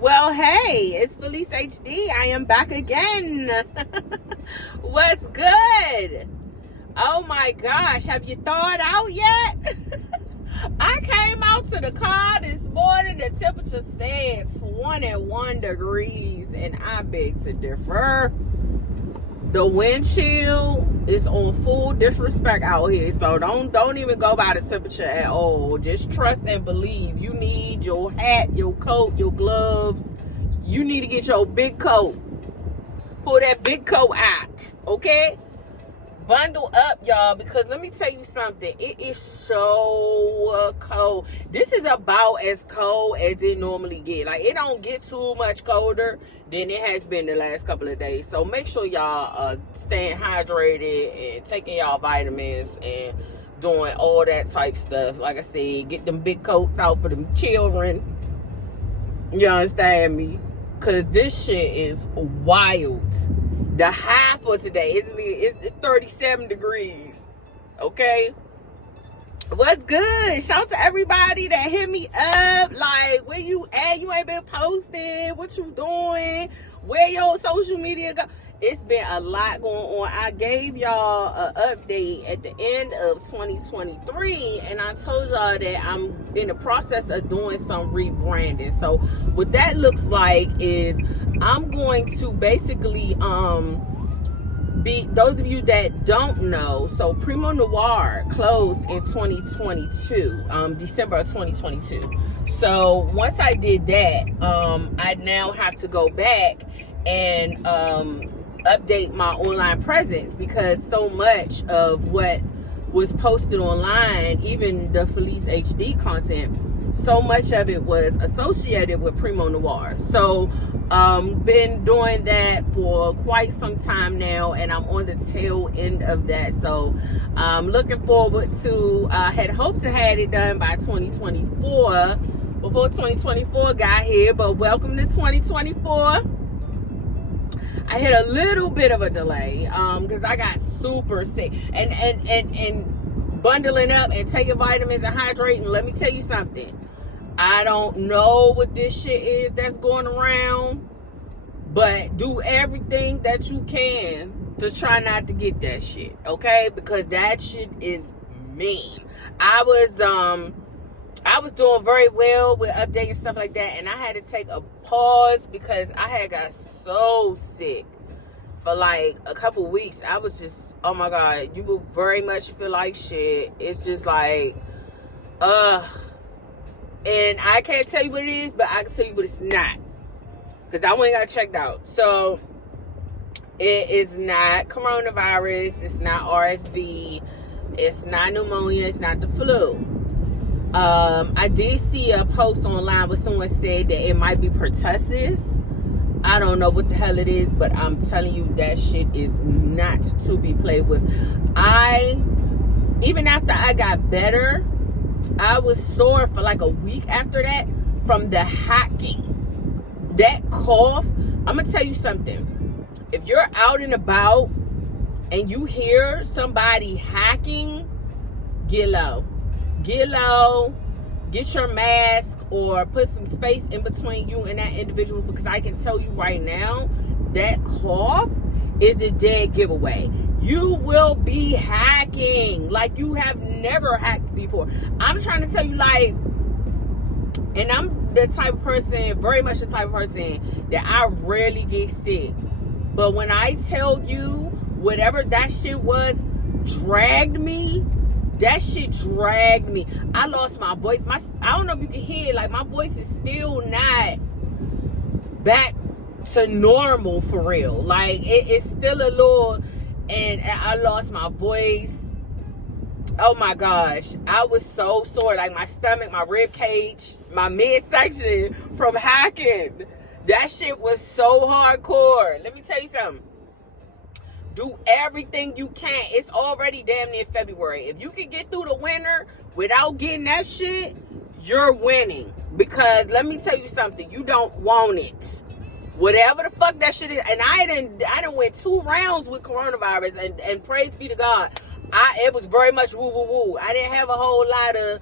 Well, hey, it's Felice HD. I am back again. What's good? Oh my gosh, have you thawed out yet? I came out to the car this morning. The temperature said 21 degrees, and I beg to differ. The wind chill is on full disrespect out here, so don't even go by the temperature at all. Just trust and believe. You need your hat, your coat, your gloves. You need to get your big coat. Pull that big coat out, okay? Bundle up, y'all, because let me tell you something. It is so cold. This is about as cold as it normally get. Like, it don't get too much colder than it has been the last couple of days. So make sure y'all staying hydrated and taking y'all vitamins and doing all that type stuff. Like I said, get them big coats out for them children. You understand me? Because this shit is wild. The high for today is 37 degrees. Okay? What's good? Shout out to everybody that hit me up. Like, where you at? You ain't been posting. What you doing? Where your social media go? It's been a lot going on. I gave y'all an update at the end of 2023, and I told y'all that I'm in the process of doing some rebranding. So what that looks like is I'm going to basically be, those of you that don't know, so Primo Noir closed in 2022, December of 2022. So once I did that, I now have to go back and update my online presence, because so much of what was posted online, even the Felice HD content, so much of it was associated with Primo Noir. So been doing that for quite some time now, and I'm on the tail end of that. So I'm looking forward to, had hoped to have it done by 2024, before 2024 got here, but welcome to 2024. I hit a little bit of a delay because I got super sick, and bundling up and taking vitamins and hydrating. Let me tell you something. I don't know what this shit is that's going around, but do everything that you can to try not to get that shit, okay? Because that shit is mean. I was doing very well with updating stuff like that, and I had to take a pause because I had got so sick for like a couple weeks. I was just, oh my God, you will very much feel like shit. It's just like, and I can't tell you what it is, but I can tell you what it's not, because I went and got checked out. So it is not coronavirus, it's not RSV, it's not pneumonia, it's not the flu. I did see a post online where someone said that it might be pertussis. I don't know what the hell it is, but I'm telling you, that shit is not to be played with. Even after I got better, I was sore for like a week after that from the hacking. That cough, I'm gonna tell you something. If you're out and about and you hear somebody hacking, get low. Get low, get your mask, or put some space in between you and that individual, because I can tell you right now, that cough is a dead giveaway. You will be hacking like you have never hacked before. I'm trying to tell you, like, and I'm the type of person, very much the type of person that I rarely get sick. But when I tell you, whatever that shit was dragged me, that shit dragged me. I lost my voice. I don't know if you can hear it. Like, my voice is still not back to normal for real. Like, it's still a little, and I lost my voice. Oh my gosh. I was so sore. Like, my stomach, my rib cage, my midsection from hacking. That shit was so hardcore. Let me tell you something. Do everything you can. It's already damn near February. If you can get through the winter without getting that shit, you're winning. Because let me tell you something, you don't want it. Whatever the fuck that shit is. And I done went 2 rounds with coronavirus, and praise be to God, it was very much woo woo woo. I didn't have a whole lot of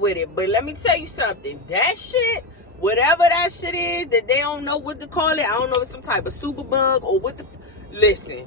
with it. But let me tell you something, that shit whatever that shit is that they don't know what to call it. I don't know if it's some type of super bug or what the... Listen,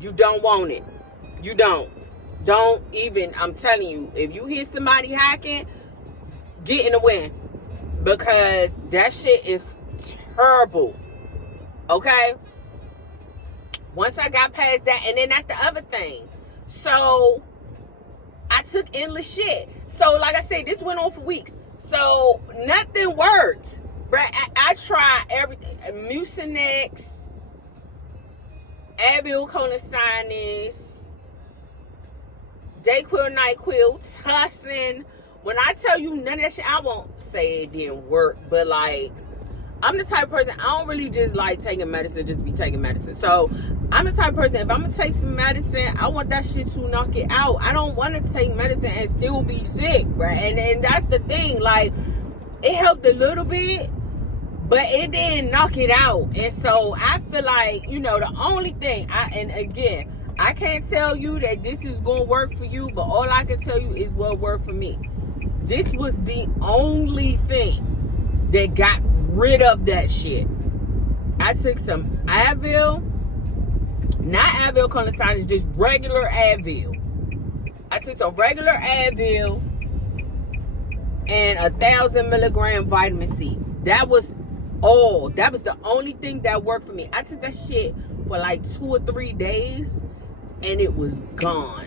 you don't want it. You don't. Don't even, I'm telling you, if you hear somebody hacking, get in the wind. Because that shit is terrible. Okay? Once I got past that, and then that's the other thing. So, I took endless shit. So, like I said, this went on for weeks. So, nothing worked. But I tried everything. Mucinex, Advil, Colistinus, Dayquil, NyQuil, Tussin. When I tell you none of that shit, I won't say it didn't work. But, like, I'm the type of person, I don't really just like taking medicine, just be taking medicine. So, I'm the type of person, if I'm going to take some medicine, I want that shit to knock it out. I don't want to take medicine and still be sick, right? And that's the thing. Like, it helped a little bit, but it didn't knock it out. And so, I feel like, you know, the only thing, and again, I can't tell you that this is going to work for you, but all I can tell you is what worked for me. This was the only thing that got rid of that shit. I took some Advil, not Advil Colistinus, just regular Advil. I took some regular Advil and 1,000 milligram vitamin C. That was all. That was the only thing that worked for me. I took that shit for like 2 or 3 days and it was gone.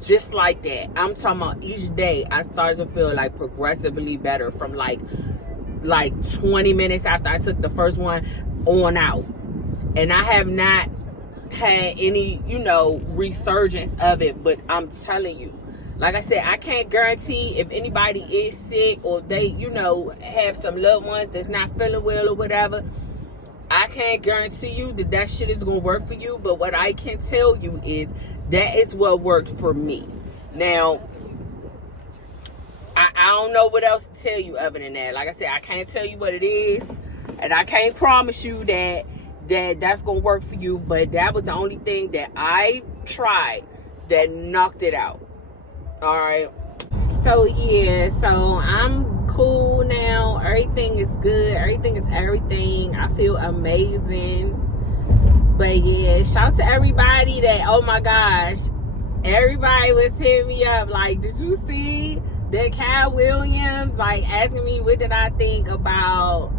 Just like that. I'm talking about each day I started to feel like progressively better from like 20 minutes after I took the first one on out. And I have not had any, you know, resurgence of it. But I'm telling you, like I said, I can't guarantee if anybody is sick or they, you know, have some loved ones that's not feeling well or whatever. I can't guarantee you that that shit is going to work for you. But what I can tell you is that is what worked for me. Now, I don't know what else to tell you other than that. Like I said, I can't tell you what it is. And I can't promise you that that's going to work for you. But that was the only thing that I tried that knocked it out. All right. So, yeah. So, I'm cool now. Everything is good. Everything is everything. I feel amazing. But, yeah. Shout out to everybody that, oh, my gosh. Everybody was hitting me up. Like, did you see that Katt Williams, like, asking me what did I think about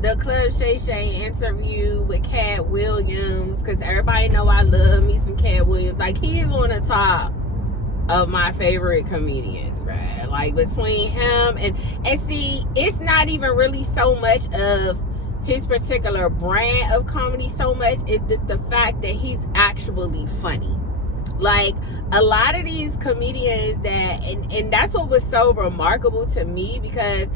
the Club Shay Shay interview with Katt Williams, because everybody know I love me some Katt Williams. Like, he's on the top of my favorite comedians, right? Like, between him and see, it's not even really so much of his particular brand of comedy so much, is the fact that he's actually funny. Like, a lot of these comedians that, and that's what was so remarkable to me, because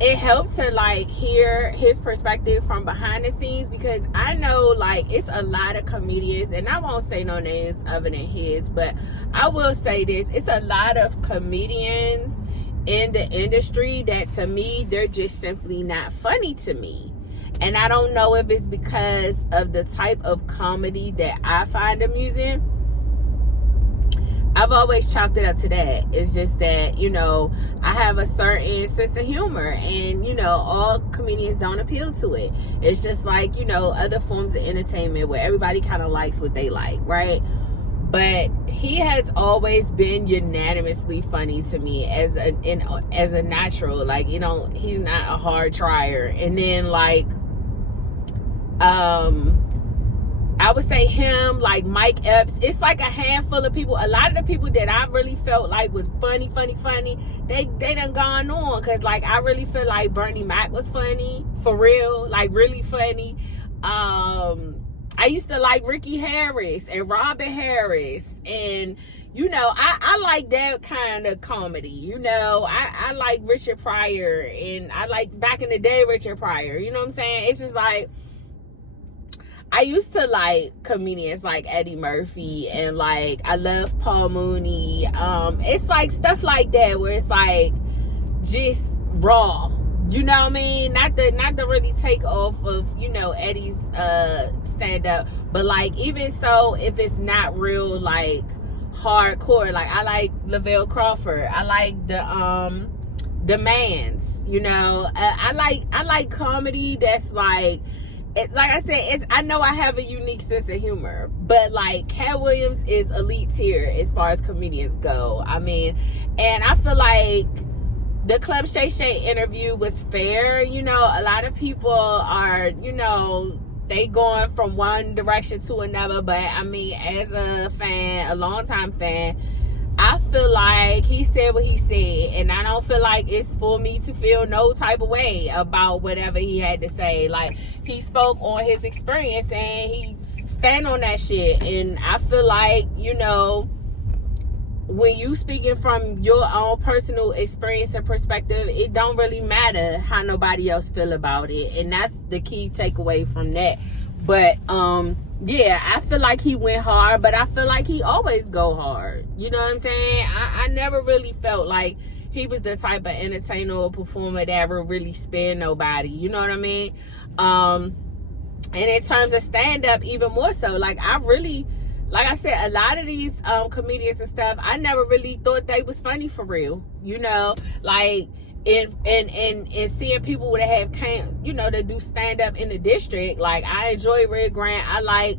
it helps to, like, hear his perspective from behind the scenes, because I know, like, it's a lot of comedians, and I won't say no names other than his, but I will say this, it's a lot of comedians in the industry that, to me, they're just simply not funny to me. And I don't know if it's because of the type of comedy that I find amusing. I've always chalked it up to that. It's just that, you know, I have a certain sense of humor, and, you know, all comedians don't appeal to it. It's just like, you know, other forms of entertainment where everybody kind of likes what they like, right? But he has always been unanimously funny to me as a natural. Like, you know, he's not a hard trier. And then, like, I would say him, like Mike Epps. It's like a handful of people. A lot of the people that I really felt like was funny, they done gone on. Because, like, I really feel like Bernie Mac was funny. For real. Like, really funny. I used to like Ricky Harris and Robin Harris. And, you know, I like that kind of comedy. You know, I like Richard Pryor. And I like, back in the day, Richard Pryor. You know what I'm saying? It's just like, I used to like comedians like Eddie Murphy, and, like, I love Paul Mooney. It's like stuff like that where it's like just raw. You know what I mean? Not to really take off of, you know, Eddie's stand up, but, like, even so, if it's not real, like, hardcore, like, I like Lavelle Crawford. I like the demands. You know, I like comedy that's like I said, I know I have a unique sense of humor, but like Katt Williams is elite tier as far as comedians go. I mean, and I feel like the Club Shay Shay interview was fair. You know, a lot of people are, you know, they going from one direction to another, but I mean, as a fan, a longtime fan, I feel like he said what he said, and I don't feel like it's for me to feel no type of way about whatever he had to say. Like, he spoke on his experience and he stand on that shit, and I feel like, you know, when you speaking from your own personal experience and perspective, it don't really matter how nobody else feel about it, and that's the key takeaway from that. But yeah, I feel like he went hard, but I feel like he always go hard. You know what I'm saying? I never really felt like he was the type of entertainer or performer that would really spare nobody. You know what I mean? And in terms of stand-up, even more so. Like, I said, a lot of these comedians and stuff, I never really thought they was funny for real. You know, like, and seeing people that have that do stand up in the district. Like, I enjoy rebrand. I like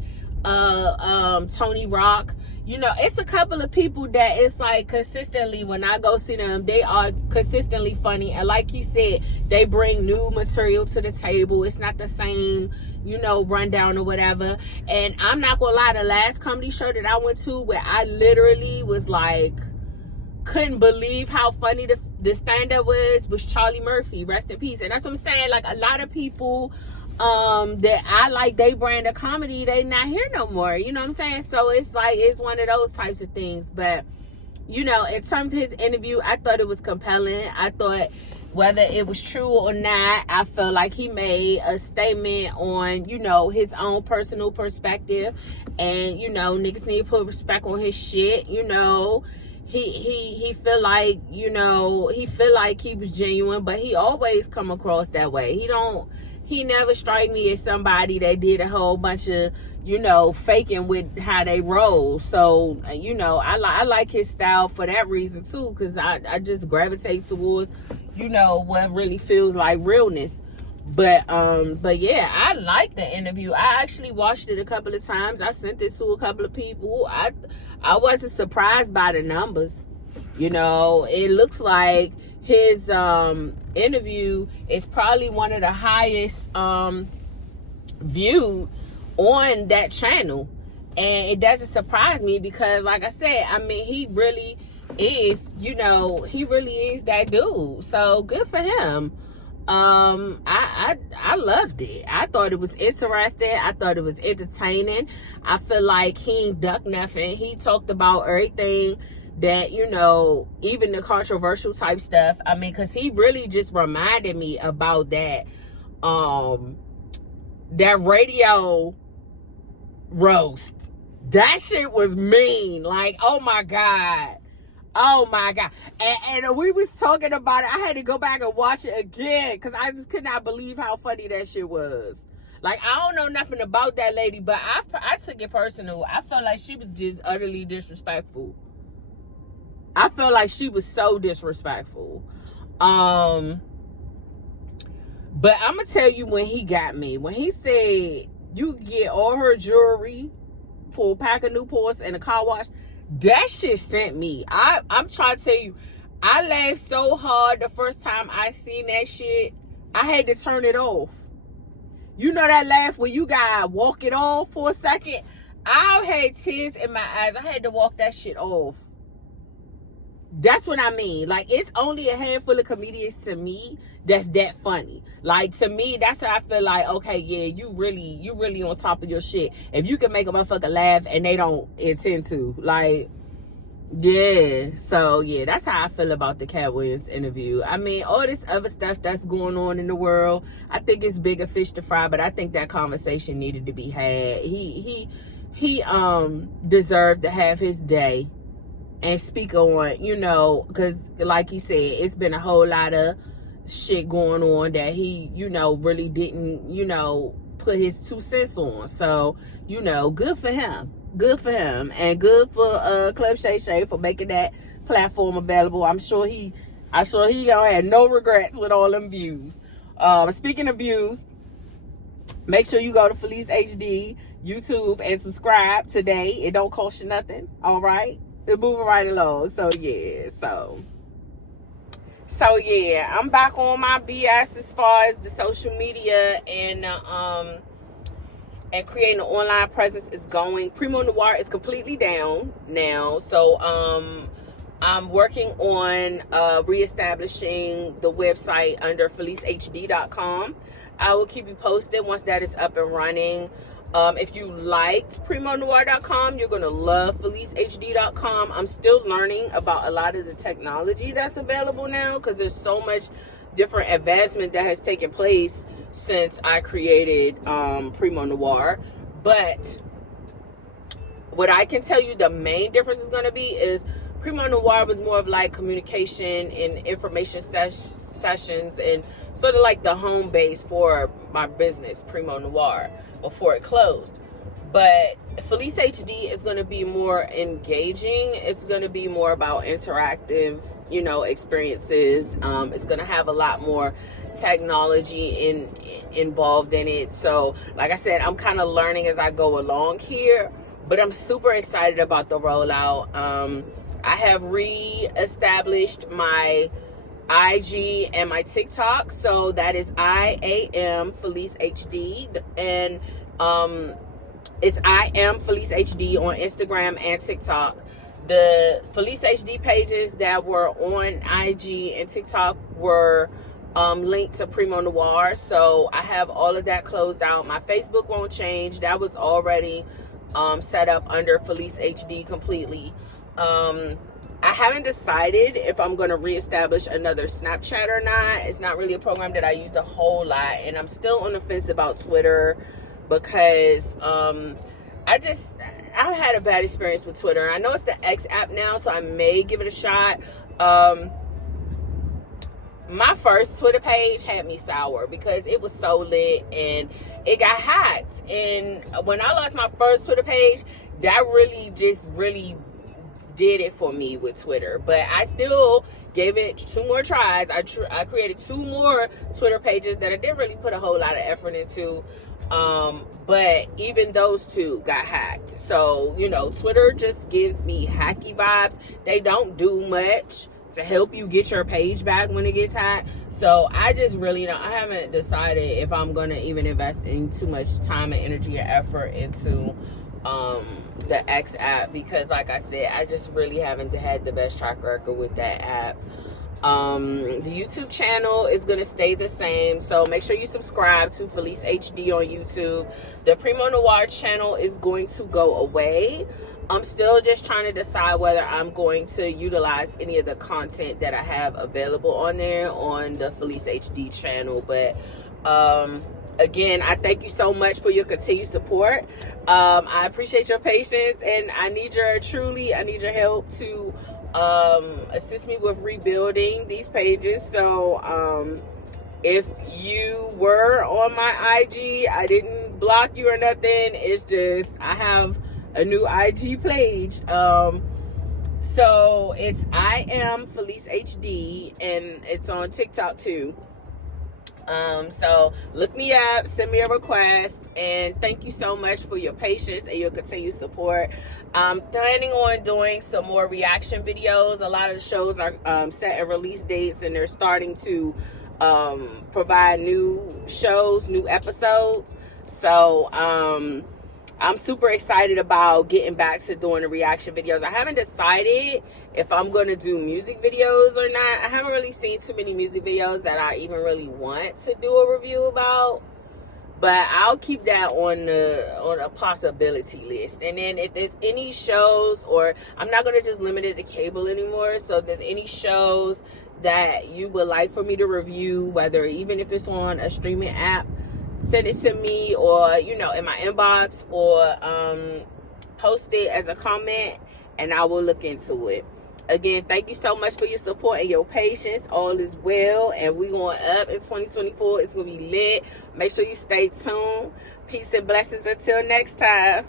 Tony Rock. You know, it's a couple of people that it's like consistently when I go see them, they are consistently funny. And like he said, they bring new material to the table. It's not the same, you know, rundown or whatever. And I'm not gonna lie, the last comedy show that I went to, where I literally was like, couldn't believe how funny the stand-up was Charlie Murphy, rest in peace. And that's what I'm saying. Like, a lot of people that I like, they brand of comedy, they not here no more. You know what I'm saying? So it's like, it's one of those types of things. But, you know, in terms of his interview, I thought it was compelling. I thought, whether it was true or not, I felt like he made a statement on, you know, his own personal perspective. And, you know, niggas need to put respect on his shit. You know, he feel like, you know, he feel like he was genuine, but he always come across that way. He never strike me as somebody that did a whole bunch of, you know, faking with how they roll. So, you know, I like his style for that reason too, because I just gravitate towards, you know, what really feels like realness. But yeah, I like the interview. I actually watched it a couple of times. I sent it to a couple of people. I wasn't surprised by the numbers. You know, it looks like his interview is probably one of the highest viewed on that channel. And it doesn't surprise me because, like I said, I mean, he really is, you know, he really is that dude. So good for him. I loved it. I thought it was interesting. I thought it was entertaining. I feel like he ain't duck nothing. He talked about everything that, you know, even the controversial type stuff. I mean, because he really just reminded me about that radio roast. That shit was mean. Like, oh my God. And we was talking about it. I had to go back and watch it again because I just could not believe how funny that shit was. Like, I don't know nothing about that lady, but I took it personal. I felt like she was just utterly disrespectful. I felt like she was so disrespectful. But I'm going to tell you when he got me. When he said you could get all her jewelry for a pack of Newports and a car wash, that shit sent me. I'm trying to tell you, I laughed so hard the first time I seen that shit, I had to turn it off. You know that laugh when you gotta walk it off for a second? I had tears in my eyes. I had to walk that shit off. That's what I mean. Like, it's only a handful of comedians to me that's that funny. Like, to me, that's how I feel like, okay, yeah, you really on top of your shit. If you can make a motherfucker laugh and they don't intend to. Like, yeah. So, yeah, that's how I feel about the Katt Williams interview. I mean, all this other stuff that's going on in the world, I think it's bigger fish to fry, but I think that conversation needed to be had. He deserved to have his day and speak on, you know, because like he said, it's been a whole lot of shit going on that he, you know, really didn't, you know, put his 2 cents on. So, you know, good for him. Good for him. And good for Club Shay Shay for making that platform available. I'm sure he I sure he had no regrets with all them views. Speaking of views, make sure you go to Felice HD YouTube and subscribe today. It don't cost you nothing. All right, it's moving right along. So yeah, so yeah, I'm back on my BS as far as the social media and creating an online presence is going. Primo Noir is completely down now, so I'm working on reestablishing the website under felicehd.com. I will keep you posted once that is up and running. If you liked PrimoNoir.com, you're going to love FeliceHD.com. I'm still learning about a lot of the technology that's available now because there's so much different advancement that has taken place since I created Primo Noir. But what I can tell you the main difference is going to be is Primo Noir was more of like communication and information sessions and sort of like the home base for my business, Primo Noir, before it closed. But Felice HD is going to be more engaging. It's going to be more about interactive, experiences. It's going to have a lot more technology involved in it. So, like I said, I'm kind of learning as I go along here, but I'm super excited about the rollout. I have re-established my IG and my TikTok, so that is I am Felice HD, and it's I am Felice HD on Instagram and TikTok. The Felice HD pages that were on IG and TikTok were linked to Primo Noir, so I have all of that closed out. My Facebook won't change. That was already set up under Felice HD completely. I haven't decided if I'm going to reestablish another Snapchat or not. It's not really a program that I used a whole lot, and I'm still on the fence about Twitter because I've had a bad experience with Twitter. I know it's the X app now, so I may give it a shot. My first Twitter page had me sour because it was so lit and it got hacked. And when I lost my first Twitter page, that really did it for me with Twitter. But I still gave it 2 more tries. I created 2 more Twitter pages that I didn't really put a whole lot of effort into. But even those 2 got hacked. So, Twitter just gives me hacky vibes. They don't do much to help you get your page back when it gets hacked. So I just really I haven't decided if I'm going to even invest in too much time and energy and effort into the X app, because like I said, I just really haven't had the best track record with that app. The YouTube channel is going to stay the same, so make sure you subscribe to Felice HD on YouTube. The Primo Noir channel is going to go away. I'm still just trying to decide whether I'm going to utilize any of the content that I have available on there on the Felice HD channel. But again, I thank you so much for your continued support. I appreciate your patience, and I need your help to assist me with rebuilding these pages. So if you were on my IG, I didn't block you or nothing. It's just I have a new IG page. So it's I am Felice HD, and it's on TikTok too. So look me up, send me a request, and thank you so much for your patience and your continued support. I'm planning on doing some more reaction videos. A lot of the shows are set at release dates, and they're starting to provide new shows, new episodes. So I'm super excited about getting back to doing the reaction videos. I haven't decided if I'm going to do music videos or not. I haven't really seen too many music videos that I even really want to do a review about. But I'll keep that on a possibility list. And then if there's any shows, or I'm not going to just limit it to cable anymore. So if there's any shows that you would like for me to review, whether even if it's on a streaming app, send it to me, or in my inbox, or post it as a comment, and I will look into it. Again, thank you so much for your support and your patience. All is well, and we going up in 2024. It's gonna be lit. Make sure you stay tuned. Peace and blessings until next time.